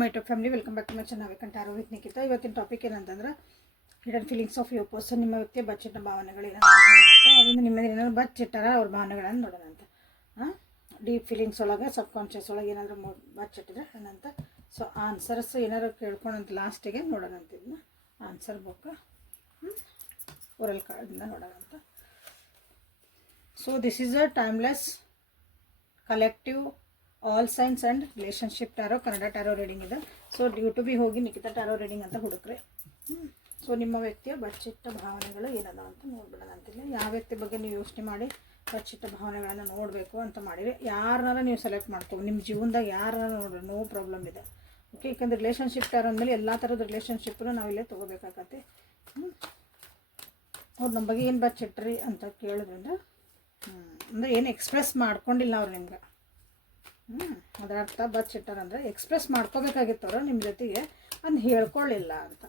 My YouTube family, welcome back to my channel tarot with Nikhita. ಇವತ್ತಿನ topic ಏನಂತಂದ್ರೆ hidden feelings of your person. ನಿಮ್ಮ ವ್ಯಕ್ತಿಯ ಬಚ್ಚಿಟ್ಟ ಭಾವನೆಗಳು ಏನಾಗುತ್ತೆ, ಅದರಿಂದ ನಿಮ್ಮಲ್ಲಿ ಏನಾದ್ರು ಬಚ್ಚಿಟ್ಟಾರ ಅವ್ರ ಭಾವನೆಗಳನ್ನು ನೋಡೋಣ ಅಂತ. ಡೀಪ್ ಫೀಲಿಂಗ್ಸ್ ಒಳಗೆ, ಸಬ್ ಕಾನ್ಷಿಯಸ್ ಒಳಗೆ ಏನಾದರೂ ಬಚ್ಚಿಟ್ಟಿದ್ರೆ ಏನಂತ. ಸೊ ಆನ್ಸರ್ಸ್ ಏನಾದ್ರು ಕೇಳ್ಕೊಂಡಂತ ಲಾಸ್ಟಿಗೆ ನೋಡೋಣ ಅಂತ. ಇದನ್ನ ಆನ್ಸರ್ ಬುಕ್ ಓರಲ್ ಕಾರ್ಡಿಂದ ನೋಡೋಣ ಅಂತ. So this is a timeless collective all signs and relationship tarot, Kannada tarot reading ಇದೆ. ಸೊ ಯೂಟ್ಯೂಬಿಗೆ ಹೋಗಿ ನಿಖಿತಾ ಟ್ಯಾರೋ ರೀಡಿಂಗ್ ಅಂತ ಹುಡುಕ್ರಿ. ಸೊ ನಿಮ್ಮ ವ್ಯಕ್ತಿಯ ಬಚ್ಚಿಟ್ಟ ಭಾವನೆಗಳು ಏನದ ಅಂತ ನೋಡ್ಬಿಡೋಣ ಅಂತಿಲ್ಲ. ಯಾವ ವ್ಯಕ್ತಿ ಬಗ್ಗೆ ನೀವು ಯೋಚನೆ ಮಾಡಿ ಬಚ್ಚಿಟ್ಟ ಭಾವನೆಗಳನ್ನು ನೋಡಬೇಕು ಅಂತ ಮಾಡಿರಿ, ಯಾರನ್ನಾರ ನೀವು ಸೆಲೆಕ್ಟ್ ಮಾಡ್ಕೊ. ನಿಮ್ಮ ಜೀವನದಾಗ ಯಾರನ್ನ ನೋಡ್ರಿ, ನೋ ಪ್ರಾಬ್ಲಮ್ ಇದೆ. ಓಕೆ, ಯಾಕಂದ್ರೆ ರಿಲೇಷನ್ಶಿಪ್ ಟ್ಯಾರೋ ಅಂದಮೇಲೆ ಎಲ್ಲ ಥರದ ರಿಲೇಷನ್ಶಿಪ್ಪನ್ನು ನಾವಿಲ್ಲೇ ತೊಗೋಬೇಕಾಗತ್ತೆ. ಅವ್ರು ನಮ್ಮ ಬಗ್ಗೆ ಏನು ಬಚ್ಚಿಟ್ರಿ ಅಂತ ಕೇಳಿದ್ರಿಂದ ಅಂದರೆ ಏನು ಎಕ್ಸ್ಪ್ರೆಸ್ ಮಾಡ್ಕೊಂಡಿಲ್ಲ ಅವ್ರು ನಿಮ್ಗೆ. ಅದರ ಅರ್ಥ ಬಚ್ಚಿಟ್ಟಾರಂದರೆ ಎಕ್ಸ್ಪ್ರೆಸ್ ಮಾಡ್ಕೋಬೇಕಾಗಿತ್ತವ್ರು ನಿಮ್ಮ ಜೊತೆಗೆ, ಅದನ್ನ ಹೇಳ್ಕೊಳ್ಳಿಲ್ಲ ಅಂತ.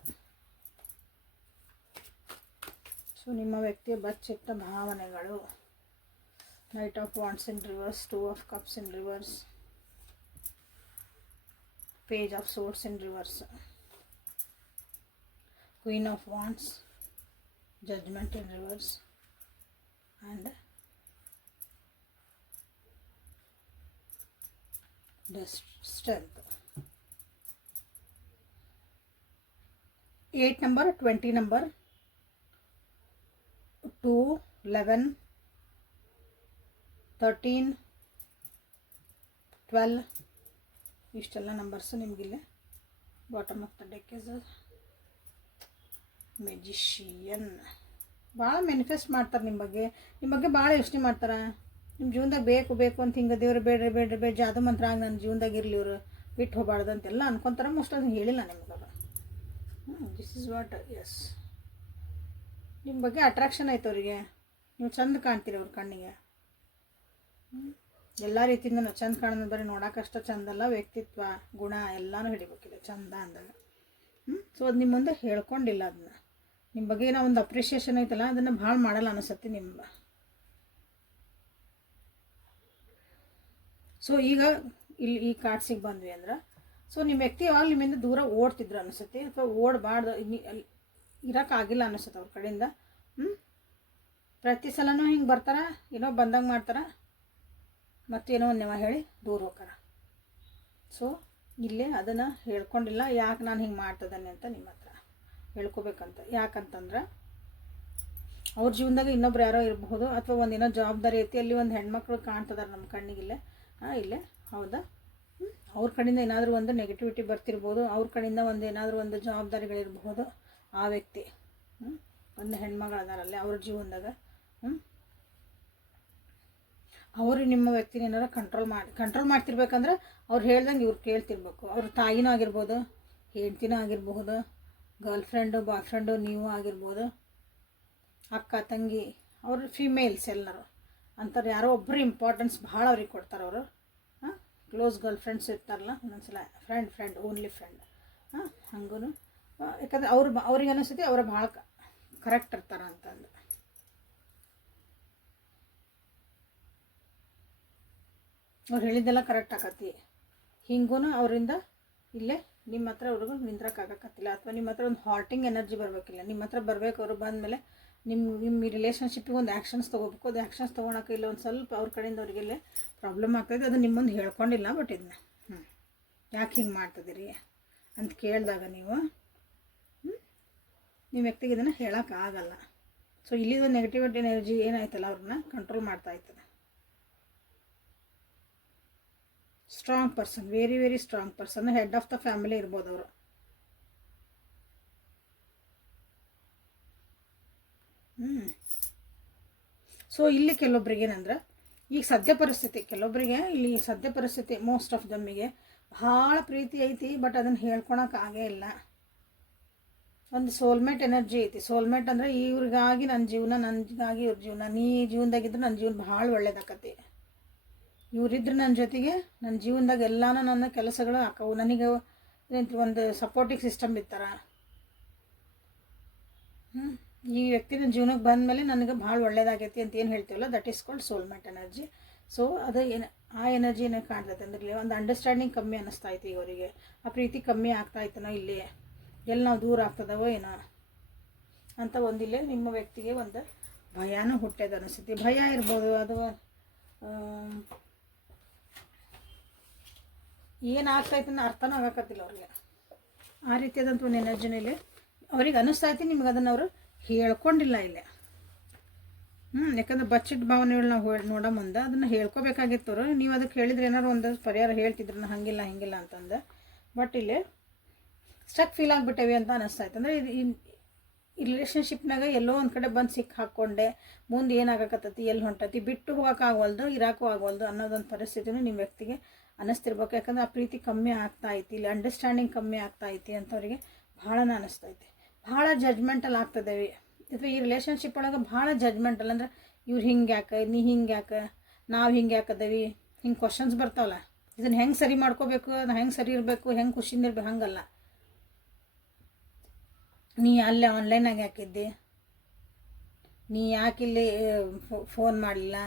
ಸೊ ನಿಮ್ಮ ವ್ಯಕ್ತಿಯ ಬಚ್ಚಿಟ್ಟ ಭಾವನೆಗಳು: knight of wands in reverse, 2 of cups in reverse, page of swords in reverse, queen of wands, judgment in reverse, and strength. 8 number, 20 number, 2, 11, 13, 12 ಇಷ್ಟೆಲ್ಲ ನಂಬರ್ಸ್ ನಿಮಗಿಲ್ಲೇ bottom of the deck is magician. ಭಾಳ manifest ಮಾಡ್ತಾರೆ ನಿಮ್ಮ ಬಗ್ಗೆ ಭಾಳ ಯೋಚನೆ ಮಾಡ್ತಾರೆ. ನಿಮ್ಮ ಜೀವನದಾಗ ಬೇಕು ಅಂತ ಹಿಂಗೆ ದೇವ್ರು ಬೇಡ್ರಿ ಜಾದು ಮಂತ್ರ ಆಗಿ ನನ್ನ ಜೀವನದಾಗ ಇರಲಿ, ಇವರು ಬಿಟ್ಟು ಹೋಗಬಾರ್ದು ಅಂತೆಲ್ಲ ಅನ್ಕೊತಾರೆ. ಮೋಸ್ಟ್ ಅದನ್ನು ಹೇಳಿಲ್ಲ ನಿಮ್ಗೆ. This is what. ಎಸ್, ನಿಮ್ಮ ಬಗ್ಗೆ ಅಟ್ರಾಕ್ಷನ್ ಆಯ್ತು ಅವರಿಗೆ. ನೀವು ಚಂದ ಕಾಣ್ತೀರಿ ಅವ್ರ ಕಣ್ಣಿಗೆ. ಎಲ್ಲ ರೀತಿಯಿಂದ ನಾವು ಚಂದ ಕಾಣೋದು ಬರೀ ನೋಡೋಕ್ಕಷ್ಟ ಚಂದಲ್ಲ, ವ್ಯಕ್ತಿತ್ವ ಗುಣ ಎಲ್ಲನೂ ಹಿಡಿಬೇಕಿದೆ ಚಂದ ಅಂದಾಗ. ಸೊ ಅದು ನಿಮ್ಮ ಮುಂದೆ ಹೇಳ್ಕೊಂಡಿಲ್ಲ. ಅದನ್ನ ನಿಮ್ಮ ಬಗ್ಗೆ ಏನೋ ಒಂದು ಅಪ್ರಿಷಿಯೇಷನ್ ಐತಲ್ಲ, ಅದನ್ನು ಭಾಳ ಮಾಡಲ್ಲ ಅನಿಸುತ್ತೆ ನಿಮ್ಮ. ಸೊ ಈಗ ಇಲ್ಲಿ ಈ ಕಾರ್ಡ್ಸಿಗೆ ಬಂದ್ವಿ ಅಂದ್ರೆ, ಸೊ ನಿಮ್ಮ ವ್ಯಕ್ತಿ ಯಾವಾಗ ನಿಮ್ಮಿಂದ ದೂರ ಓಡ್ತಿದ್ರು ಅನಿಸುತ್ತೆ, ಅಥವಾ ಓಡಬಾರ್ದು ಇರೋಕ್ಕಾಗಿಲ್ಲ ಅನಿಸುತ್ತೆ ಅವ್ರ ಕಡೆಯಿಂದ. ಪ್ರತಿ ಸಲನೂ ಹಿಂಗೆ ಬರ್ತಾರೆ, ಏನೋ ಬಂದಂಗೆ ಮಾಡ್ತಾರೆ, ಮತ್ತೇನೋ ಒಂದು ನೀವು ಹೇಳಿ ದೂರ ಹೋಗ್ತಾರೆ. ಸೊ ಇಲ್ಲೇ ಅದನ್ನು ಹೇಳ್ಕೊಂಡಿಲ್ಲ, ಯಾಕೆ ನಾನು ಹಿಂಗೆ ಮಾಡ್ತದಾನೆ ಅಂತ ನಿಮ್ಮ ಹತ್ರ ಹೇಳ್ಕೊಬೇಕಂತ. ಯಾಕಂತಂದ್ರೆ ಅವ್ರ ಜೀವನದಾಗ ಇನ್ನೊಬ್ರು ಯಾರೋ ಇರಬಹುದು, ಅಥವಾ ಒಂದೇನೋ ಜವಾಬ್ದಾರಿ ಐತಿ, ಅಲ್ಲಿ ಒಂದು ಹೆಣ್ಮಕ್ಳು ಕಾಣ್ತದಾರೆ ನಮ್ಮ ಕಣ್ಣಿಗಿಲ್ಲೇ. ಇಲ್ಲೇ ಹೌದಾ, ಅವ್ರ ಕಡೆಯಿಂದ ಏನಾದರೂ ಒಂದು ನೆಗೆಟಿವಿಟಿ ಬರ್ತಿರ್ಬೋದು, ಅವ್ರ ಕಡೆಯಿಂದ ಏನಾದರೂ ಒಂದು ಜವಾಬ್ದಾರಿಗಳಿರ್ಬೋದು. ಆ ವ್ಯಕ್ತಿ ಒಂದು ಹೆಣ್ಮಗಳದಾರಲ್ಲೇ ಅವ್ರ ಜೀವನದಾಗ, ಅವರು ನಿಮ್ಮ ವ್ಯಕ್ತಿನ ಏನಾರು ಕಂಟ್ರೋಲ್ ಮಾಡ್ತಿರ್ಬೇಕಂದ್ರೆ ಅವ್ರು ಹೇಳ್ದಂಗೆ ಇವ್ರು ಕೇಳ್ತಿರ್ಬೇಕು. ಅವ್ರ ತಾಯಿನೂ ಆಗಿರ್ಬೋದು, ಹೆಂಡ್ತಿನೂ ಆಗಿರ್ಬಹುದು, ಗರ್ಲ್ ಫ್ರೆಂಡು ಬಾಯ್ ಫ್ರೆಂಡು ನೀವು ಆಗಿರ್ಬೋದು, ಅಕ್ಕ ತಂಗಿ, ಅವರು ಫಿಮೇಲ್ಸ್ ಎಲ್ಲರೂ ಅಂತಾರೆ. ಯಾರೋ ಒಬ್ಬರು ಇಂಪಾರ್ಟೆನ್ಸ್ ಭಾಳ ಅವ್ರಿಗೆ ಕೊಡ್ತಾರೆ ಅವರು. ಕ್ಲೋಸ್ ಗರ್ಲ್ ಫ್ರೆಂಡ್ಸ್ ಇರ್ತಾರಲ್ಲ ಒಂದೊಂದ್ಸಲ, ಫ್ರೆಂಡ್ ಓನ್ಲಿ ಫ್ರೆಂಡ್. ಹಂಗೂ ಯಾಕಂದರೆ ಅವ್ರಿಗೆ ಅನಿಸುತ್ತೆ ಅವರ ಭಾಳ ಕರೆಕ್ಟ್ ಇರ್ತಾರೆ ಅಂತಂದು. ಅವ್ರು ಹೇಳಿದ್ದೆಲ್ಲ ಕರೆಕ್ಟ್ ಆಕತಿ. ಹಿಂಗೂ ಅವರಿಂದ ಇಲ್ಲೇ ನಿಮ್ಮ ಹತ್ರ ಅವ್ರಿಗೂ ನಿಂದ್ರಕ್ಕಾಗಕತ್ತಿಲ್ಲ, ಅಥವಾ ನಿಮ್ಮ ಹತ್ರ ಒಂದು ಹಾರ್ಟಿಂಗ್ ಎನರ್ಜಿ ಬರಬೇಕಿಲ್ಲ. ನಿಮ್ಮ ಹತ್ರ ಬರಬೇಕು. ಅವರು ಬಂದಮೇಲೆ ನಿಮ್ಮ ರಿಲೇಷನ್ಶಿಪ್ಪಿಗೆ ಒಂದು ಆ್ಯಕ್ಷನ್ಸ್ ತೊಗೋಬೇಕು. ಅದು ಆ್ಯಕ್ಷನ್ಸ್ ತೊಗೊಳಕ್ಕೆ ಇಲ್ಲ, ಒಂದು ಸ್ವಲ್ಪ ಅವ್ರ ಕಡೆಯಿಂದ ಅವ್ರಿಗೆಲ್ಲ ಪ್ರಾಬ್ಲಮ್ ಆಗ್ತಾಯಿದೆ. ಅದು ನಿಮ್ಮ ಮುಂದೆ ಹೇಳ್ಕೊಂಡಿಲ್ಲ. ಬಟ್ ಇದನ್ನ ಯಾಕೆ ಹಿಂಗೆ ಮಾಡ್ತಿದ್ದೀರಿ ಅಂತ ಕೇಳಿದಾಗ ನೀವು ನಿಮ್ಮ ವ್ಯಕ್ತಿಗೆ ಇದನ್ನು ಹೇಳೋಕ್ಕಾಗಲ್ಲ. ಸೊ ಇಲ್ಲಿ ಒಂದು ನೆಗೆಟಿವಿಟಿ ಎನರ್ಜಿ ಏನಾಯ್ತಲ್ಲ ಅವ್ರನ್ನ ಕಂಟ್ರೋಲ್ ಮಾಡ್ತಾ ಇರ್ತದೆ. Strong person, very strong person, head of the family ಇರ್ಬೋದು ಅವರು. ಸೊ ಇಲ್ಲಿ ಕೆಲವೊಬ್ರಿಗೆ ಏನಂದ್ರೆ ಈಗ ಸದ್ಯ ಪರಿಸ್ಥಿತಿ, ಕೆಲವೊಬ್ಬರಿಗೆ ಇಲ್ಲಿ ಸದ್ಯ ಪರಿಸ್ಥಿತಿ ಮೋಸ್ಟ್ ಆಫ್ ದಮ್ಮಿಗೆ ಭಾಳ ಪ್ರೀತಿ ಐತಿ, ಬಟ್ ಅದನ್ನು ಹೇಳ್ಕೊಳಕ್ಕಾಗೇ ಇಲ್ಲ. ಒಂದು ಸೋಲ್ಮೇಟ್ ಎನರ್ಜಿ ಐತಿ. ಸೋಲ್ಮೇಟ್ ಅಂದರೆ ಇವ್ರಿಗಾಗಿ ನನ್ನ ಜೀವನ, ನನಗಾಗಿ ಇವ್ರ ಜೀವನ, ನೀ ಜೀವನದಾಗಿದ್ರೆ ನನ್ನ ಜೀವನ ಭಾಳ ಒಳ್ಳೇದಾಕತಿ, ಇವರಿದ್ರೆ ನನ್ನ ಜೊತೆಗೆ ನನ್ನ ಜೀವನದಾಗ ಎಲ್ಲನೂ ನನ್ನ ಕೆಲಸಗಳು ಹಾಕವು, ನನಗೆ ಒಂದು ಸಪೋರ್ಟಿಂಗ್ ಸಿಸ್ಟಮ್ ಇರ್ತಾರ. ಈ ವ್ಯಕ್ತಿ ನನ್ನ ಜೀವನಕ್ಕೆ ಬಂದ ಮೇಲೆ ನನಗೆ ಭಾಳ ಒಳ್ಳೇದಾಗೈತಿ ಅಂತ ಏನು ಹೇಳ್ತೀವಲ್ಲ, that is called soulmate energy. So ಅದು ಏನು ಆ ಎನರ್ಜಿನೇ ಕಾಣ್ತೈತೆ ಅಂದ್ರೆ ಒಂದು ಅಂಡರ್ಸ್ಟ್ಯಾಂಡಿಂಗ್ ಕಮ್ಮಿ ಅನ್ನಿಸ್ತಾ ಐತಿ ಈಗ ಅವರಿಗೆ. ಆ ಪ್ರೀತಿ ಕಮ್ಮಿ ಆಗ್ತಾ ಇತ್ತನೋ ಇಲ್ಲಿ ಎಲ್ಲಿ ನಾವು ದೂರ ಆಗ್ತದವೋ ಏನೋ ಅಂತ ಒಂದಿಲ್ಲೇ ನಿಮ್ಮ ವ್ಯಕ್ತಿಗೆ ಒಂದು ಭಯನೂ ಹುಟ್ಟೋದು ಅನಿಸ್ತೈತಿ. ಭಯ ಇರ್ಬೋದು, ಅದು ಏನಾಗ್ತೈತೆ ಅನ್ನೋ ಅರ್ಥನೂ ಆಗಕತ್ತಿಲ್ಲ ಅವ್ರಿಗೆ. ಆ ರೀತಿಯಾದಂಥ ಒಂದು ಎನರ್ಜಿನಲ್ಲಿ ಅವ್ರಿಗೆ ಅನ್ನಿಸ್ತೈತಿ. ನಿಮ್ಗೆ ಅದನ್ನು ಅವರು ಹೇಳ್ಕೊಂಡಿಲ್ಲ ಇಲ್ಲಿ. ಯಾಕಂದ್ರೆ ಬಚ್ಚಿಟ್ಟು ಭಾವನೆಗಳು ನಾವು ನೋಡೋ ಮುಂದೆ ಅದನ್ನು ಹೇಳ್ಕೊಬೇಕಾಗಿತ್ತು ಅವರು. ನೀವು ಅದಕ್ಕೆ ಹೇಳಿದ್ರೆ ಏನಾರು ಒಂದು ಪರಿಹಾರ ಹೇಳ್ತಿದ್ರು, ನಾ ಹಂಗಿಲ್ಲ ಹಿಂಗಿಲ್ಲ ಅಂತಂದು. ಬಟ್ ಇಲ್ಲಿ ಸ್ಟಕ್ ಫೀಲ್ ಆಗಿಬಿಟ್ಟೇವಿ ಅಂತ ಅನ್ನಿಸ್ತೈತೆ. ಅಂದರೆ ಈ ರಿಲೇಷನ್ಶಿಪ್ನಾಗ ಎಲ್ಲೋ ಒಂದು ಕಡೆ ಬಂದು ಸಿಕ್ಕಿ ಹಾಕ್ಕೊಂಡೆ ಮುಂದೆ ಏನಾಗಕತ್ತೈತಿ, ಎಲ್ಲಿ ಹೊಂಟೈತಿ, ಬಿಟ್ಟು ಹೋಗೋಕ್ಕಾಗವಲ್ದು, ಇರೋಕ್ಕೂ ಆಗವಲ್ದು ಅನ್ನೋದೊಂದು ಪರಿಸ್ಥಿತಿನೂ ನಿಮ್ಮ ವ್ಯಕ್ತಿಗೆ ಅನ್ನಿಸ್ತಿರ್ಬೇಕು. ಯಾಕಂದ್ರೆ ಆ ಪ್ರೀತಿ ಕಮ್ಮಿ ಆಗ್ತಾ ಐತಿ, ಇಲ್ಲಿ ಅಂಡರ್ಸ್ಟ್ಯಾಂಡಿಂಗ್ ಕಮ್ಮಿ ಆಗ್ತಾ ಐತಿ ಅಂತವ್ರಿಗೆ ಭಾಳನ ಅನ್ನಿಸ್ತೈತಿ. ಭಾಳ ಜಡ್ಜ್ಮೆಂಟಲ್ಲಿ ಆಗ್ತದೇವಿ. ಅಥವಾ ಈ ರಿಲೇಷನ್ಶಿಪ್ ಒಳಗೆ ಭಾಳ ಜಡ್ಜ್ಮೆಂಟಲ್ ಅಂದ್ರೆ ಇವ್ರು ಹಿಂಗೆ ಯಾಕೆ, ನೀ ಹಿಂಗೆ ಯಾಕೆ, ನಾವು ಹಿಂಗೆ ಯಾಕದೇವಿ, ಹಿಂಗೆ ಕ್ವಶನ್ಸ್ ಬರ್ತಾವಲ್ಲ. ಇದನ್ನು ಹೆಂಗೆ ಸರಿ ಮಾಡ್ಕೋಬೇಕು, ನಾವು ಹೆಂಗೆ ಸರಿ ಇರಬೇಕು, ಹೆಂಗೆ ಖುಷಿಯಿಂದ ಇರ್ಬೇಕು, ಹಂಗಲ್ಲ. ನೀ ಅಲ್ಲೇ ಆನ್ಲೈನಾಗೆ ಹಾಕಿದ್ದಿ, ನೀ ಯಾಕೆ ಇಲ್ಲಿ ಫೋನ್ ಮಾಡಲಿಲ್ಲ,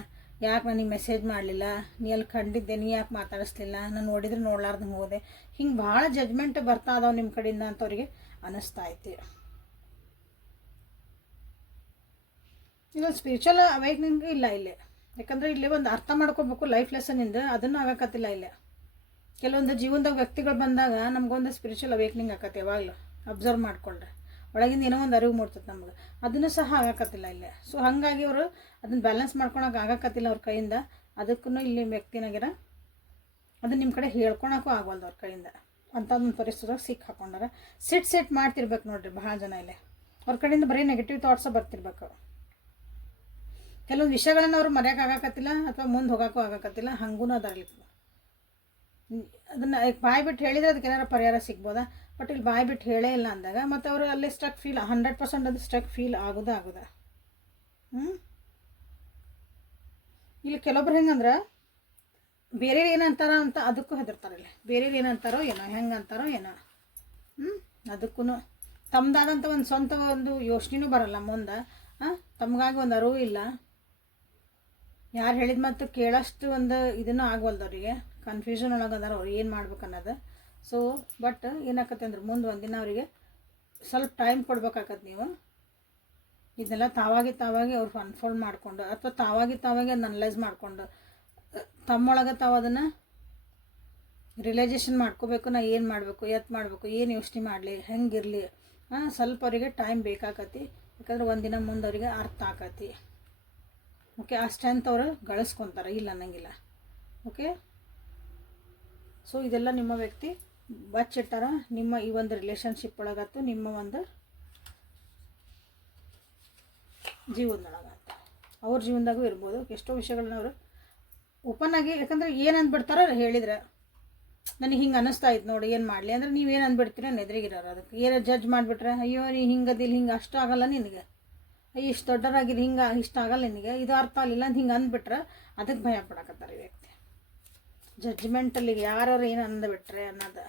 ಯಾಕೆ ನನಗೆ ಮೆಸೇಜ್ ಮಾಡಲಿಲ್ಲ, ನೀ ಅಲ್ಲಿ ಕಂಡಿದ್ದೆ, ನೀ ಯಾಕೆ ಮಾತಾಡಿಸ್ಲಿಲ್ಲ, ನಾನು ನೋಡಿದ್ರೆ ನೋಡ್ಲಾರ್ದಂಗೆ ಹೋದೆ. ಹಿಂಗೆ ಭಾಳ ಜಡ್ಜ್ಮೆಂಟ್ ಬರ್ತಾ ಇದಾವೆ ನಿಮ್ಮ ಕಡೆಯಿಂದ ಅಂತವ್ರಿಗೆ ಅನ್ನಿಸ್ತಾ ಐತಿ. ಇದೊಂದು ಸ್ಪಿರಿಚುವಲ್ ಅವೇಕ್ನಿಂಗ್ ಇಲ್ಲ ಇಲ್ಲಿ. ಯಾಕಂದರೆ ಇಲ್ಲಿ ಒಂದು ಅರ್ಥ ಮಾಡ್ಕೋಬೇಕು ಲೈಫ್ ಲೆಸನ್ನಿಂದ, ಅದನ್ನು ಆಗಕತ್ತಿಲ್ಲ ಇಲ್ಲಿ. ಕೆಲವೊಂದು ಜೀವನದಾಗ ವ್ಯಕ್ತಿಗಳು ಬಂದಾಗ ನಮಗೊಂದು ಸ್ಪಿರಿಚುವಲ್ ಅವೇಕ್ನಿಂಗ್ ಆಕತ್ತೆ. ಯಾವಾಗಲೂ ಅಬ್ಸರ್ವ್ ಮಾಡಿಕೊಂಡ್ರೆ ಒಳಗಿಂದ ಏನೋ ಒಂದು ಅರಿವು ಮೂಡ್ತದೆ ನಮ್ಗೆ. ಅದನ್ನು ಸಹ ಆಗಕತ್ತಿಲ್ಲ ಇಲ್ಲಿ. ಸೊ ಹಾಗಾಗಿ ಅವರು ಅದನ್ನು ಬ್ಯಾಲೆನ್ಸ್ ಮಾಡ್ಕೊಳಕ್ಕೆ ಆಗಕತ್ತಿಲ್ಲ ಅವ್ರ ಕೈಯಿಂದ. ಅದಕ್ಕೂ ಇಲ್ಲಿ ವ್ಯಕ್ತಿನಾಗಿರ ಅದನ್ನು ನಿಮ್ಮ ಕಡೆ ಹೇಳ್ಕೊಳಕ್ಕೂ ಆಗವಲ್ದು ಅವ್ರ ಕೈಯಿಂದ. ಅಂಥದ್ದೊಂದು ಪರಿಸ್ಥಿತಿಯಾಗ ಸಿಕ್ಕಿ ಹಾಕೊಂಡಾರ. ಸೆಟ್ ಮಾಡ್ತಿರ್ಬೇಕು ನೋಡ್ರಿ ಭಾಳ ಜನ ಇಲ್ಲಿ. ಅವ್ರ ಕಡೆಯಿಂದ ಬರೀ ನೆಗೆಟಿವ್ ಥಾಟ್ಸ ಬರ್ತಿರ್ಬೇಕು. ಕೆಲವೊಂದು ವಿಷಯಗಳನ್ನು ಅವ್ರು ಮರೆಯೋಕೆ ಆಗಕತ್ತಿಲ್ಲ ಅಥವಾ ಮುಂದೆ ಹೋಗೋಕ್ಕೂ ಆಗಕತ್ತಿಲ್ಲ. ಹಂಗೂ ಅದರಲ್ಲಿ ಅದನ್ನು ಬಾಯಿ ಬಿಟ್ಟು ಹೇಳಿದರೆ ಅದಕ್ಕೆ ಏನಾರು ಪರಿಹಾರ ಸಿಗ್ಬೋದಾ. ಬಟ್ ಇಲ್ಲಿ ಬಾಯಿ ಬಿಟ್ಟು ಹೇಳೇ ಇಲ್ಲ ಅಂದಾಗ ಮತ್ತು ಅವರು ಅಲ್ಲಿ ಸ್ಟ್ರಕ್ ಫೀಲ್ 100% ಅದು ಸ್ಟ್ರಕ್ ಫೀಲ್ ಆಗೋದ. ಇಲ್ಲಿ ಕೆಲವೊಬ್ರು ಹೆಂಗಂದ್ರೆ ಬೇರೆ ಏನಂತಾರ ಅಂತ ಅದಕ್ಕೂ ಹೆದರ್ತಾರೆ. ಇಲ್ಲಿ ಬೇರೆ ಏನಂತಾರೋ ಏನೋ, ಹೆಂಗೆ ಅಂತಾರೋ ಏನೋ. ಅದಕ್ಕೂ ತಮ್ಮದಾದಂಥ ಒಂದು ಸ್ವಂತ ಒಂದು ಯೋಚನೆನೂ ಬರಲ್ಲ ಮುಂದೆ. ತಮಗಾಗಿ ಒಂದು ಅರಿವು ಇಲ್ಲ. ಯಾರು ಹೇಳಿದ ಮತ್ತು ಕೇಳೋಷ್ಟು ಒಂದು ಇದನ್ನು ಆಗವಲ್ದು ಅವರಿಗೆ. ಕನ್ಫ್ಯೂಷನ್ ಒಳಗದಾರ ಅವ್ರು ಏನು ಮಾಡ್ಬೇಕು ಅನ್ನೋದು. ಸೊ ಬಟ್ ಏನಾಕತ್ತೆ ಅಂದ್ರೆ ಮುಂದೆ ಒಂದಿನ ಅವರಿಗೆ ಸ್ವಲ್ಪ ಟೈಮ್ ಕೊಡ್ಬೇಕಾಗತ್ತೆ. ನೀವು ಇದನ್ನೆಲ್ಲ ತಾವಾಗಿ ಅವ್ರು ಅನ್ಫೋಲ್ಡ್ ಮಾಡಿಕೊಂಡು ಅಥವಾ ತಾವಾಗಿ ಅದನ್ನ ಅನಲೈಸ್ ಮಾಡಿಕೊಂಡು ತಮ್ಮೊಳಗೆ ತಾವು ಅದನ್ನು ರಿಯಲೈಸೇಷನ್ ಮಾಡ್ಕೋಬೇಕು. ನಾ ಏನು ಮಾಡಬೇಕು, ಮಾಡಬೇಕು, ಏನು ಯೋಚನೆ ಮಾಡಲಿ, ಹೆಂಗಿರಲಿ, ಸ್ವಲ್ಪ ಅವರಿಗೆ ಟೈಮ್ ಬೇಕಾಕತಿ. ಯಾಕಂದ್ರೆ ಒಂದಿನ ಮುಂದೆ ಅವರಿಗೆ ಅರ್ಥ ಆಕತಿ. ಓಕೆ, ಆ ಸ್ಟ್ರೆಂತ್ ಅವರು ಗಳಿಸ್ಕೊತಾರೆ, ಇಲ್ಲ ಅನ್ನಂಗಿಲ್ಲ. ಓಕೆ, ಸೊ ಇದೆಲ್ಲ ನಿಮ್ಮ ವ್ಯಕ್ತಿ ಬಚ್ಚಿಟ್ಟಾರ ನಿಮ್ಮ ಈ ಒಂದು ರಿಲೇಷನ್ಶಿಪ್ ಒಳಗತ್ತು, ನಿಮ್ಮ ಒಂದು ಜೀವನದೊಳಗತ್ತು. ಅವ್ರ ಜೀವನದಾಗೂ ಇರ್ಬೋದು. ಎಷ್ಟೋ ವಿಷಯಗಳನ್ನ ಅವರು ಓಪನ್ ಆಗಿ, ಯಾಕಂದ್ರೆ ಏನು ಅಂದ್ಬಿಡ್ತಾರೋ ಹೇಳಿದ್ರೆ ನನಗೆ ಹಿಂಗೆ ಅನ್ನಿಸ್ತಾ ಇತ್ತು ನೋಡಿ, ಏನು ಮಾಡಲಿ ಅಂದ್ರೆ ನೀವೇನು ಅಂದ್ಬಿಡ್ತೀರ ಎದುರಿಗಿರೋರು. ಅದಕ್ಕೆ ಏನೋ ಜಡ್ಜ್ ಮಾಡಿಬಿಟ್ರೆ, ಅಯ್ಯೋ ನೀ ಹಿಂಗದಿಲ್ಲ, ಹಿಂಗೆ ಅಷ್ಟು ಆಗಲ್ಲ ನಿನಗೆ, ಅಯ್ಯೋ ಇಷ್ಟು ದೊಡ್ಡರಾಗಿರಿ, ಹಿಂಗೆ ಇಷ್ಟ ಆಗಲ್ಲ ನಿನಗೆ, ಇದು ಅರ್ಥ ಆಗಲಿಲ್ಲ ಅಂತ ಹಿಂಗೆ ಅಂದ್ಬಿಟ್ರೆ ಅದಕ್ಕೆ ಭಯ ಪಡಕತ್ತಾರೆ ಈ ವ್ಯಕ್ತಿ. ಜಡ್ಜ್ಮೆಂಟಲ್ಲಿ ಯಾರು ಏನು ಅಂದ್ಬಿಟ್ರೆ ಅನ್ನೋದು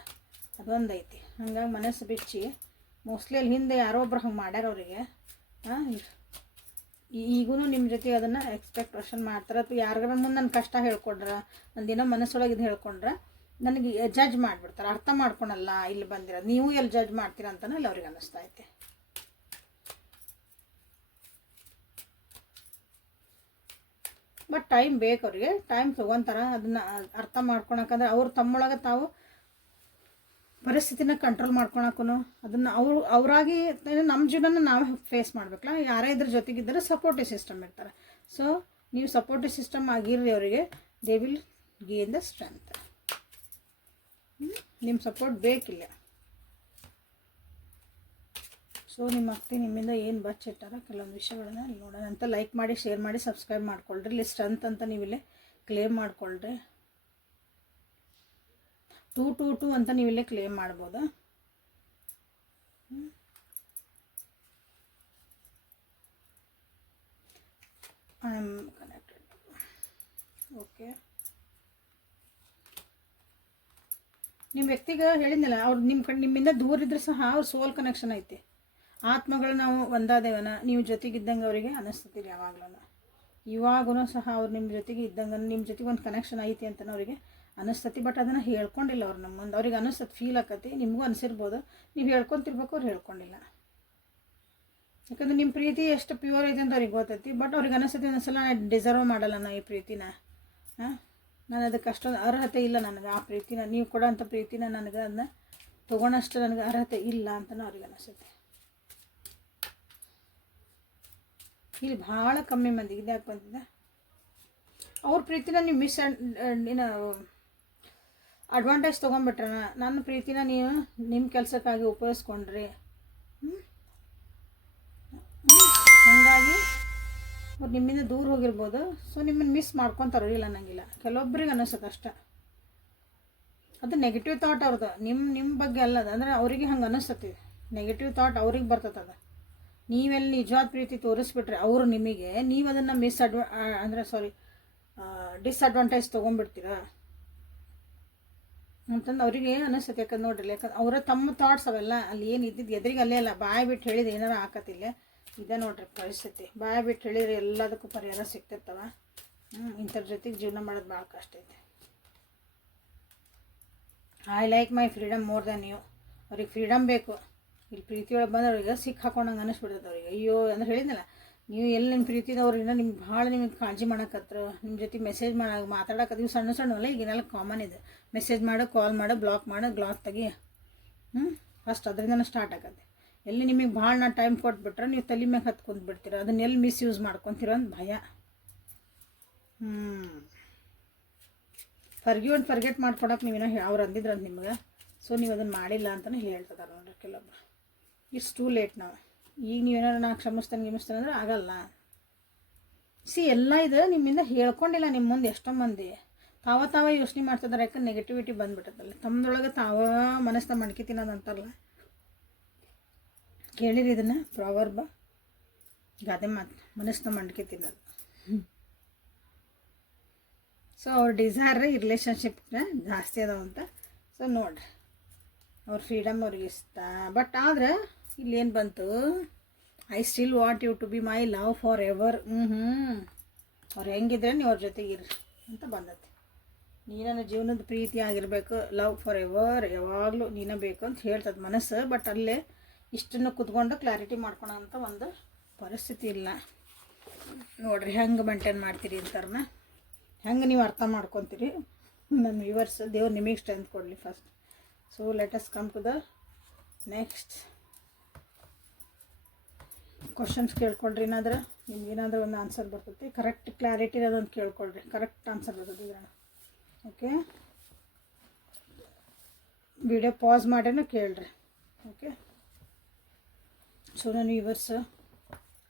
ಅದೊಂದು ಐತಿ. ಹಂಗಾಗಿ ಮನಸ್ಸು ಬಿಚ್ಚಿ ಮೋಸ್ಟ್ಲಿ ಅಲ್ಲಿ ಹಿಂದೆ ಯಾರೋ ಒಬ್ರು ಹಂಗೆ ಮಾಡ್ಯಾರ ಅವರಿಗೆ. ಈಗೂ ನಿಮ್ಮ ಜೊತೆ ಅದನ್ನು ಎಕ್ಸ್ಪೆಕ್ಟೇಷನ್ ಮಾಡ್ತಾರೆ. ಅಥವಾ ಯಾರಿಗಾರ ಮುಂದೆ ನನ್ನ ಕಷ್ಟ ಹೇಳ್ಕೊಂಡ್ರೆ, ನಂದೇನೋ ಮನಸ್ಸೊಳಗೆ ಇದು ಹೇಳ್ಕೊಂಡ್ರೆ ನನಗೆ ಜಡ್ಜ್ ಮಾಡಿಬಿಡ್ತಾರೆ. ಅರ್ಥ ಮಾಡ್ಕೊಳಲ್ಲ ಇಲ್ಲಿ ಬಂದಿರೋದು, ನೀವು ಎಲ್ಲಿ ಜಡ್ಜ್ ಮಾಡ್ತೀರ ಅಂತಲೂ ಅಲ್ಲಿ ಅವ್ರಿಗೆ ಅನ್ನಿಸ್ತಾ ಐತೆ. ಬಟ್ ಟೈಮ್ ಬೇಕು ಅವ್ರಿಗೆ, ಟೈಮ್ ತೊಗೊತಾರೆ ಅದನ್ನು ಅರ್ಥ ಮಾಡ್ಕೊಳಕಂದ್ರೆ. ಅವ್ರು ತಮ್ಮೊಳಗೆ ತಾವು ಪರಿಸ್ಥಿತಿನ ಕಂಟ್ರೋಲ್ ಮಾಡ್ಕೊಳಕ್ಕೂ ಅದನ್ನು ಅವರಾಗಿ ನಮ್ಮ ಜೀವನ ನಾವೇ ಫೇಸ್ ಮಾಡ್ಬೇಕಲ್ಲ. ಯಾರೇ ಇದ್ರ ಜೊತೆಗಿದ್ದರೆ ಸಪೋರ್ಟಿವ್ ಸಿಸ್ಟಮ್ ಇರ್ತಾರೆ. ಸೊ ನೀವು ಸಪೋರ್ಟಿವ್ ಸಿಸ್ಟಮ್ ಆಗಿರ್ರಿ ಅವರಿಗೆ. They will gain the strength. ನಿಮ್ಮ ಸಪೋರ್ಟ್ ಬೇಕಿಲ್ಲ. ಸೊ ನಿಮ್ಮ ಅತ್ತಿ ನಿಮ್ಮಿಂದ ಏನು ಬಚ್ಚಿಟ್ಟಾರ ಕೆಲವೊಂದು ವಿಷಯಗಳನ್ನ ನೋಡೋಣ ಅಂತ. ಲೈಕ್ ಮಾಡಿ, ಶೇರ್ ಮಾಡಿ, ಸಬ್ಸ್ಕ್ರೈಬ್ ಮಾಡ್ಕೊಳ್ರಿ. ಇಲ್ಲಿ ಸ್ಟ್ರೆಂತ್ ಅಂತ ನೀವಿಲ್ಲಿ ಕ್ಲೇಮ್ ಮಾಡ್ಕೊಳ್ರಿ. 222 ಅಂತ ನೀವಿಲ್ಲೇ ಕ್ಲೇಮ್ ಮಾಡ್ಬೋದು. I am connected. ಓಕೆ, ನಿಮ್ಮ ವ್ಯಕ್ತಿಗೆ ಹೇಳಿದ್ನಲ್ಲ, ಅವ್ರು ನಿಮ್ಮಿಂದ ದೂರ ಇದ್ರೂ ಸಹ ಅವ್ರ ಸೋಲ್ ಕನೆಕ್ಷನ್ ಐತಿ. ಆತ್ಮಗಳು ನಾವು ಒಂದಾದೇವನ ನೀವು ಜೊತೆಗಿದ್ದಂಗೆ ಅವರಿಗೆ ಅನ್ನಿಸ್ತಿಲ್ಲ ಯಾವಾಗಲೂ. ಇವಾಗೂ ಸಹ ಅವ್ರು ನಿಮ್ಮ ಜೊತೆಗೆ ಇದ್ದಂಗೆ ನಿಮ್ಮ ಜೊತೆಗೆ ಒಂದು ಕನೆಕ್ಷನ್ ಐತಿ ಅಂತ ಅವರಿಗೆ ಅನಿಸ್ತತಿ. ಬಟ್ ಅದನ್ನು ಹೇಳ್ಕೊಂಡಿಲ್ಲ ಅವ್ರು ನಮ್ಮ ಮುಂದೆ. ಅವ್ರಿಗೆ ಅನಿಸ್ತತಿ, ಫೀಲ್ ಆಕತಿ, ನಿಮಗೂ ಅನಿಸಿರ್ಬೋದು. ನೀವು ಹೇಳ್ಕೊತಿರ್ಬೇಕು, ಅವ್ರು ಹೇಳ್ಕೊಂಡಿಲ್ಲ. ಯಾಕಂದ್ರೆ ನಿಮ್ಮ ಪ್ರೀತಿ ಎಷ್ಟು ಪ್ಯೂರ್ ಐತೆ ಅಂತ ಅವ್ರಿಗೆ ಗೊತ್ತೈತಿ. ಬಟ್ ಅವ್ರಿಗೆ ಅನಿಸ್ತತಿ ಒಂದೊಂದ್ಸಲ ನಾನು ಡಿಸರ್ವ್ ಮಾಡಲ್ಲ ನಾ ಈ ಪ್ರೀತಿನ. ನಾನು ಅದಕ್ಕೆ ಅಷ್ಟೊಂದು ಅರ್ಹತೆ ಇಲ್ಲ ನನಗೆ ಆ ಪ್ರೀತಿನ, ನೀವು ಕೊಡೋಂಥ ಪ್ರೀತಿನ ನನಗೆ ಅದನ್ನ ತೊಗೊಳೋಷ್ಟು ನನಗೆ ಅರ್ಹತೆ ಇಲ್ಲ ಅಂತಲೂ ಅವ್ರಿಗೆ ಅನಿಸುತ್ತೆ. ಇಲ್ಲಿ ಭಾಳ ಕಮ್ಮಿ ಮಂದಿಗೆ ಇದ್ಯಾಕೆ ಬಂದಿದೆ, ಅವ್ರ ಪ್ರೀತಿನ ನೀವು ಅಡ್ವಾಂಟೇಜ್ ತೊಗೊಂಡ್ಬಿಟ್ರೆ, ನನ್ನ ಪ್ರೀತಿನ ನೀವು ನಿಮ್ಮ ಕೆಲಸಕ್ಕಾಗಿ ಉಪಯೋಗಿಸ್ಕೊಂಡ್ರಿ. ಹಾಗಾಗಿ ಅವ್ರು ನಿಮ್ಮಿಂದ ದೂರ ಹೋಗಿರ್ಬೋದು. ಸೊ ನಿಮ್ಮನ್ನು ಮಿಸ್ ಮಾಡ್ಕೊತಾರೋ ಇಲ್ಲ ಅನ್ನಂಗಿಲ್ಲ, ಕೆಲವೊಬ್ರಿಗೆ ಅನ್ನಿಸುತ್ತೆ ಅಷ್ಟೆ. ಅದು ನೆಗೆಟಿವ್ ಥಾಟ್ ಅವ್ರದ್ದು, ನಿಮ್ಮ ಬಗ್ಗೆ ಅಲ್ಲದ. ಅಂದರೆ ಅವರಿಗೆ ಹಂಗೆ ಅನ್ನಿಸ್ತತಿ, ನೆಗೆಟಿವ್ ಥಾಟ್ ಅವ್ರಿಗೆ ಬರ್ತದೆ. ನೀವೆಲ್ಲಿ ನಿಜವಾದ ಪ್ರೀತಿ ತೋರಿಸ್ಬಿಟ್ರೆ ಅವರು ನಿಮಗೆ, ನೀವು ಅದನ್ನು ಡಿಸ್ಅಡ್ವಾಂಟೇಜ್ ತೊಗೊಂಡ್ಬಿಡ್ತೀರ ಅಂತಂದು ಅವರಿಗೆ ಅನ್ನಿಸ್ತೈತೆ. ಯಾಕಂದ್ರೆ ನೋಡ್ರಿ, ಯಾಕಂದ್ರೆ ಅವರ ತಮ್ಮ ಥಾಟ್ಸ್ ಅವೆಲ್ಲ ಅಲ್ಲಿ ಏನು ಇದ್ದಿದ್ದು ಎದುರಿಗೆ ಅಲ್ಲೇ ಅಲ್ಲ. ಬಾಯಿ ಬಿಟ್ಟು ಹೇಳಿದ್ರೆ ಏನಾರು ಆಕತಿಲ್ಲ. ಇದೇ ನೋಡ್ರಿ ಪರಿಸ್ಥಿತಿ. ಬಾಯಿ ಬಿಟ್ಟು ಹೇಳಿದ್ರೆ ಎಲ್ಲದಕ್ಕೂ ಪರಿಹಾರ ಸಿಗ್ತಿರ್ತವ. ಇಂಥರ ಜೊತೆಗೆ ಜೀವನ ಮಾಡೋದು ಭಾಳ ಕಷ್ಟ ಐತೆ. I like my freedom more than you. ಅವ್ರಿಗೆ ಫ್ರೀಡಮ್ ಬೇಕು. ಇಲ್ಲಿ ಪ್ರೀತಿಯೊಳಗೆ ಬಂದವ್ರಿಗೆ ಸಿಕ್ಕ ಹಾಕೊಂಡಂಗೆ ಅನ್ನಿಸ್ಬಿಡ್ತದೆ ಅವ್ರಿಗೆ. ಅಯ್ಯೋ ಅಂದ್ರೆ ಹೇಳಿದ್ನಲ್ಲ, ನೀವು ಎಲ್ಲಿ ನಿಮ್ಮ ಪ್ರೀತಿದವ್ರಿಂದ ನಿಮ್ಗೆ ಭಾಳ ನಿಮಗೆ ಕಾಳಜಿ ಮಾಡಕತ್ರ, ನಿಮ್ಮ ಜೊತೆ ಮೆಸೇಜ್ ಮಾತಾಡಕತ್ತೀವಿ. ಸಣ್ಣ ಸಣ್ಣವಲ್ಲ, ಈಗಿನೆಲ್ಲ ಕಾಮನ್ ಇದೆ. ಮೆಸೇಜ್ ಮಾಡು, ಕಾಲ್ ಮಾಡು, ಬ್ಲಾಕ್ ತೆಗಿ. ಫಸ್ಟ್ ಅದರಿಂದನೇ ಸ್ಟಾರ್ಟ್ ಆಗತ್ತೆ. ಎಲ್ಲಿ ನಿಮಗೆ ಭಾಳ ನಾ ಟೈಮ್ ಕೊಟ್ಬಿಟ್ರೆ ನೀವು ತಲೆ ಮ್ಯಾಗೆ ಹತ್ಕೊಂಡು ಬಿಡ್ತೀರ. ಅದನ್ನ ಎಲ್ಲಿ ಮಿಸ್ಯೂಸ್ ಮಾಡ್ಕೊತೀರೋ ಅಂತ ಭಯ. ಫರ್ಗೆಟ್ ಮಾಡ್ಕೊಡಕ್ಕೆ ನೀವೇನೋ ಅವ್ರು ಅಂದಿದ್ರಂತ ನಿಮ್ಗೆ. ಸೊ ನೀವು ಅದನ್ನು ಮಾಡಿಲ್ಲ ಅಂತಲೇ ಹೇಳ್ತಿದ್ದಾರೆ ನೋಡ್ರಿ ಕೆಲವೊಬ್ರು. ಇಟ್ಸ್ ಟೂ ಲೇಟ್ ನಾವು. ಈಗ ನೀವೇನಾರು ನಾ ಕ್ಷಮಿಸ್ತಾನೆ ಅಂದ್ರೆ ಆಗಲ್ಲ. ಎಲ್ಲ ಇದು ನಿಮ್ಮಿಂದ ಹೇಳ್ಕೊಂಡಿಲ್ಲ. ನಿಮ್ಮ ಮುಂದೆ ಎಷ್ಟೋ ಮಂದಿ ತಾವ ಯೋಚನೆ ಮಾಡ್ತಿದ್ದಾರೆ. ಯಾಕೆ ನೆಗೆಟಿವಿಟಿ ಬಂದುಬಿಟ್ಟದಲ್ಲ ತಮ್ಮದೊಳಗೆ ಮನಸ್ಸನ್ನ ಮಡ್ಕಿ ತಿನ್ನೋದಂತಾರಲ್ಲ, ಕೇಳಿರಿ ಇದನ್ನು ಪ್ರಾವರ್ಬ, ಗಾದೆ ಮಾತು, ಮನಸ್ಸನ್ನ ಮಡ್ಕಿ ತಿನ್ನೋದು. ಸೊ ಅವ್ರ ಡಿಸೈರ್ ಈ ರಿಲೇಷನ್ಶಿಪ್ನ ಜಾಸ್ತಿ ಅದಾವಂತ. ಸೊ ನೋಡ್ರಿ, ಅವ್ರ ಫ್ರೀಡಮ್ ಅವ್ರಿಗೆ ಇಷ್ಟ. ಬಟ್ ಆದ್ರೆ ಇಲ್ಲೇನು ಬಂತು, I still want you to be my love forever. ಅವ್ರು ಹೆಂಗಿದ್ರೆ ನೀವು ಅವ್ರ ಜೊತೆಗಿರಿ ಅಂತ ಬಂದತ್ತೆ. ನೀ ನನ್ನ ಜೀವನದ ಪ್ರೀತಿ ಆಗಿರಬೇಕು, ಲವ್ ಫಾರ್ ಎವರ್, ಯಾವಾಗಲೂ ನೀನೇ ಬೇಕು ಅಂತ ಹೇಳ್ತದೆ ಮನಸ್ಸು. ಬಟ್ ಅಲ್ಲೇ ಇಷ್ಟನ್ನು ಕುತ್ಕೊಂಡು ಕ್ಲಾರಿಟಿ ಮಾಡ್ಕೊಳೋ ಅಂತ ಒಂದು ಪರಿಸ್ಥಿತಿ ಇಲ್ಲ. ನೋಡಿರಿ ಹೆಂಗೆ ಮೇಂಟೈನ್ ಮಾಡ್ತೀರಿ ಅಂತಾರನ್ನ, ಹೆಂಗೆ ನೀವು ಅರ್ಥ ಮಾಡ್ಕೊತೀರಿ. ನನ್ನ ವ್ಯೂವರ್ಸ್, ದೇವ್ರು ನಿಮಗೆ ಸ್ಟ್ರೆಂತ್ ಕೊಡಲಿ first. So let us come to the next questions. ಕೇಳ್ಕೊಳ್ರಿ. ಏನಾದ್ರೆ ನಿಮ್ಗೆ ಏನಾದರೂ ಒಂದು ಆನ್ಸರ್ ಬರ್ತೈತಿ, ಕರೆಕ್ಟ್ ಕ್ಲಾರಿಟಿ ಇರೋದಂತ ಕೇಳ್ಕೊಳ್ರಿ. ಕರೆಕ್ಟ್ ಆನ್ಸರ್ ಬರ್ತದೆ ಇದನ್ನು. ಓಕೆ, ವಿಡಿಯೋ ಪಾಸ್ ಮಾಡಿನೂ ಕೇಳ್ರಿ. ಓಕೆ, ಸೊ ನನ್ನ ವ್ಯೂವರ್ಸ್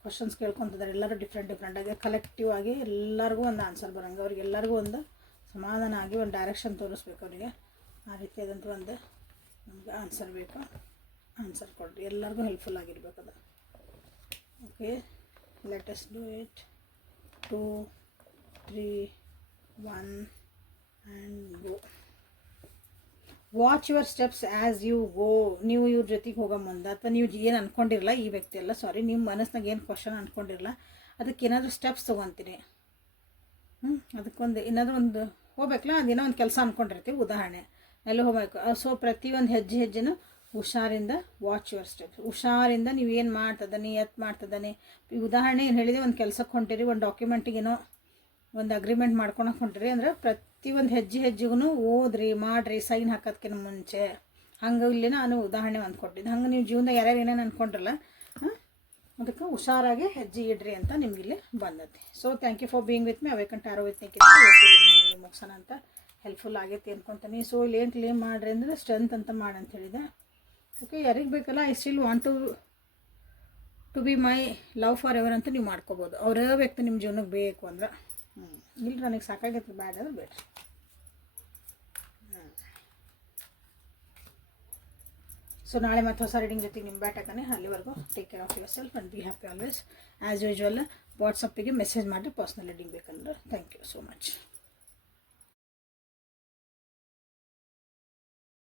ಕ್ವಶನ್ಸ್ ಕೇಳ್ಕೊತಿದ್ದಾರೆ. ಎಲ್ಲರೂ ಡಿಫ್ರೆಂಟಾಗಿ ಕಲೆಕ್ಟಿವ್ ಆಗಿ ಎಲ್ಲರಿಗೂ ಒಂದು ಆನ್ಸರ್ ಬರೋಂಗೆ, ಅವ್ರಿಗೆ ಎಲ್ಲರಿಗೂ ಒಂದು ಸಮಾಧಾನ ಆಗಿ ಒಂದು ಡೈರೆಕ್ಷನ್ ತೋರಿಸ್ಬೇಕು ಅವರಿಗೆ. ಆ ರೀತಿಯಾದಂಥ ಒಂದು ನಮ್ಗೆ ಆನ್ಸರ್ ಬೇಕು. ಆನ್ಸರ್ ಕೊಡ್ರಿ, ಎಲ್ಲರಿಗೂ ಹೆಲ್ಪ್ಫುಲ್ ಆಗಿರ್ಬೇಕದು. Okay, let us do it. 2, 3, 1 and go. Watch your steps as you go. ನೀವು ಇವ್ರ ಜೊತೆಗೆ ಹೋಗೋ ಮುಂದೆ, ಅಥವಾ ನೀವು ಏನು ಅಂದ್ಕೊಂಡಿರಲ್ಲ, ಈ ವ್ಯಕ್ತಿ ಎಲ್ಲ ಸಾರಿ, ನಿಮ್ಮ ಮನಸ್ಸಿನಾಗ ಏನು ಕ್ವಶನ್ ಅಂದ್ಕೊಂಡಿರಲ್ಲ, ಅದಕ್ಕೆ ಏನಾದರೂ ಸ್ಟೆಪ್ಸ್ ತೊಗೊತೀರಿ. ಅದಕ್ಕೊಂದು ಏನಾದರೂ ಒಂದು ಹೋಗ್ಬೇಕಲ್ಲ, ಅದೇನೋ ಒಂದು ಕೆಲಸ ಅಂದ್ಕೊಂಡಿರ್ತೀವಿ. ಉದಾಹರಣೆ ಎಲ್ಲ ಹೋಗ್ಬೇಕು. ಸೊ ಪ್ರತಿಯೊಂದು ಹೆಜ್ಜೆನೂ ಹುಷಾರಿಂದ ವಾಚ್ ಯುವರ್ ಸ್ಟೆಪ್ಸ್. ಹುಷಾರಿಂದ ನೀವು ಏನು ಮಾಡ್ತದಾನೆ, ಮಾಡ್ತದಾನೆ. ಈ ಉದಾಹರಣೆ ಏನು ಹೇಳಿದೆ, ಒಂದು ಕೆಲಸಕ್ಕೆ ಹೊಂಟಿರಿ, ಒಂದು ಡಾಕ್ಯುಮೆಂಟಿಗೇನೋ ಒಂದು ಅಗ್ರಿಮೆಂಟ್ ಮಾಡ್ಕೊಳಕ್ಕೆ ಹೊಂಟಿರಿ ಅಂದರೆ ಪ್ರತಿಯೊಂದು ಹೆಜ್ಜೆಗೂ ಓದ್ರಿ, ಮಾಡಿರಿ, ಸೈನ್ ಹಾಕೋದಕ್ಕಿಂತ ಮುಂಚೆ. ಹಂಗೆ ಇಲ್ಲಿ ನಾನು ಉದಾಹರಣೆ ಒಂದು ಕೊಟ್ಟಿದ್ದೆ. ಹಂಗೆ ನೀವು ಜೀವನದಾಗ ಯಾರ್ಯಾರು ಏನೇನು ಅಂದ್ಕೊಂಡ್ರಲ್ಲ, ಅದಕ್ಕೆ ಹುಷಾರಾಗಿ ಹೆಜ್ಜೆ ಇಡ್ರಿ ಅಂತ ನಿಮಗಿಲ್ಲಿ ಬಂದೈತಿ. So thank you for being with me. Awaken tarot with ನಿಮಗೆ ಮುಗಿಸೋಣ ಅಂತ ಹೆಲ್ಪ್ಫುಲ್ ಆಗೈತಿ ಅಂದ್ಕೊತೀನಿ. ಸೊ ಇಲ್ಲಿ ಏನು ಕ್ಲೇಮ್ ಮಾಡಿರಿ ಅಂದರೆ ಸ್ಟ್ರೆಂತ್ ಅಂತ ಮಾಡಿ ಅಂತ ಹೇಳಿದೆ. ಓಕೆ, ಯಾರಿಗೆ ಬೇಕಲ್ಲ, I still want to be my love forever ಅಂತ ನೀವು ಮಾಡ್ಕೋಬೋದು. ಅವರೇ ವ್ಯಕ್ತಿ ನಿಮ್ಮ ಜೀವನಕ್ಕೆ ಬೇಕು ಅಂದ್ರೆ. ಇಲ್ಲ ನನಗೆ ಸಾಕಾಗೈತೆ ಬ್ಯಾಡ್ ಅಂದ್ರೆ ಬೇಡ. ಸೊ ನಾಳೆ ಮತ್ತೆ ಹೊಸ ರೀಡಿಂಗ್ ಜೊತೆಗೆ ನಿಮ್ಮ ಬ್ಯಾಟ್ ಹಾಕನೆ. ಅಲ್ಲಿವರೆಗೂ take care of yourself and be happy always. As usual ವಾಟ್ಸಪ್ಪಿಗೆ ಮೆಸೇಜ್ ಮಾಡಿ ಪರ್ಸ್ನಲ್ ರೀಡಿಂಗ್ ಬೇಕಂದ್ರೆ. Thank you so much.